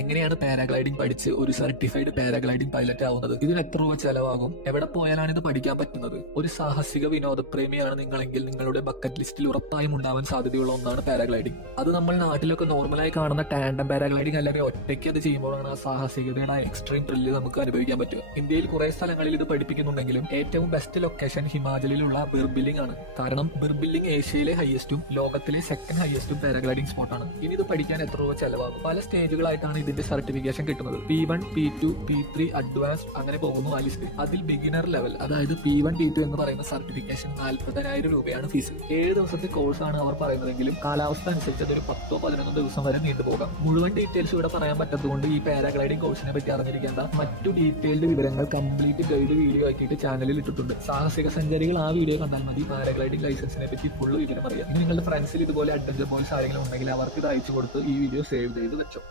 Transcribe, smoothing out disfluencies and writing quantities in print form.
എങ്ങനെയാണ് പാരാഗ്ലൈഡിംഗ് പഠിച്ച് ഒരു സർട്ടിഫൈഡ് പാരാഗ്ലൈഡിംഗ് പൈലറ്റ് ആവുന്നത്? ഇതിന് എത്ര രൂപ ചെലവാകും? എവിടെ പോയാലാണ് ഇത് പഠിക്കാൻ പറ്റുന്നത്? ഒരു സാഹസിക വിനോദപ്രേമിയാണ് നിങ്ങളെങ്കിൽ നിങ്ങളുടെ ബക്കറ്റ് ലിസ്റ്റിൽ ഉറപ്പായും ഉണ്ടാവാൻ സാധ്യതയുള്ള ഒന്നാണ് പാരാഗ്ലൈഡിംഗ്. അത് നമ്മൾ നാട്ടിലൊക്കെ നോർമലായി കാണുന്ന ടാൻഡം പാരാഗ്ലൈഡിംഗ് അല്ലെങ്കിൽ ഒറ്റയ്ക്ക് അത് ചെയ്യുമ്പോഴാണ് ആ സാഹസികതയുടെ ആ എക്സ്ട്രീം ത്രില്ല് നമുക്ക് അനുഭവിക്കാൻ പറ്റുക. ഇന്ത്യയിൽ കുറെ സ്ഥലങ്ങളിൽ ഇത് പഠിപ്പിക്കുന്നുണ്ടെങ്കിലും ഏറ്റവും ബെസ്റ്റ് ലൊക്കേഷൻ ഹിമാചലിലുള്ള ബിർബിലിംഗ് ആണ്. കാരണം ബിർബിലിംഗ് ഏഷ്യയിലെ ഹയസ്റ്റും ലോകത്തിലെ സെക്കൻഡ് ഹയസ്റ്റും പാരാഗ്ലൈഡിംഗ് സ്പോട്ടാണ്. ഇനി ഇത് പഠിക്കാൻ എത്ര രൂപ ചെലവാകും? പല സ്റ്റേജുകളായിട്ടാണ് ഇതിന്റെ സർട്ടിഫിക്കേഷൻ കിട്ടുന്നത്. P1, P2, P3, അഡ്വാൻസ്ഡ് അങ്ങനെ പോകുന്നു ആ ലിസ്റ്റ്. അതിൽ ബിഗിനർ ലെവൽ അതായത് P1, P2 എന്ന് പറയുന്ന സർട്ടിഫിക്കേഷൻ 40,000 രൂപയാണ് ഫീസ്. 7 ദിവസത്തെ കോഴ്സാണ് അവർ പറയുന്നതെങ്കിലും കാലാവസ്ഥ അനുസരിച്ച് അതൊരു 10-11 ദിവസം വരെ നീണ്ടുപോകാം. മുഴുവൻ ഡീറ്റെയിൽസ് ഇവിടെ പറയാൻ പറ്റാത്തതുകൊണ്ട് ഈ പാരാഗ്ലൈഡിംഗ് കോഴ്സിനെ പറ്റി അറിഞ്ഞിരിക്കേണ്ട മറ്റു ഡീറ്റെയിൽഡ് വിവരങ്ങൾ കംപ്ലീറ്റ് ഗൈഡ് വീഡിയോ ആക്കിയിട്ട് ചാനലിൽ ഇട്ടിട്ടുണ്ട്. സാഹസിക സഞ്ചാരികൾ ആ വീഡിയോ കണ്ടാൽ മതി പാരാഗ്ലൈഡിംഗ് ലൈസൻസിനെ പറ്റി ഫുൾ വിവരം അറിയാം. ഇനി നിങ്ങളുടെ ഫ്രണ്ട്സിൽ ഇതുപോലെ അഡ്വഞ്ചർ ബോയ്സ് ആരെങ്കിലും ഉണ്ടെങ്കിൽ അവർക്ക് ഇത് അയച്ചു കൊടുത്ത് ഈ വീഡിയോ സേവ് ചെയ്ത് വെച്ചോ.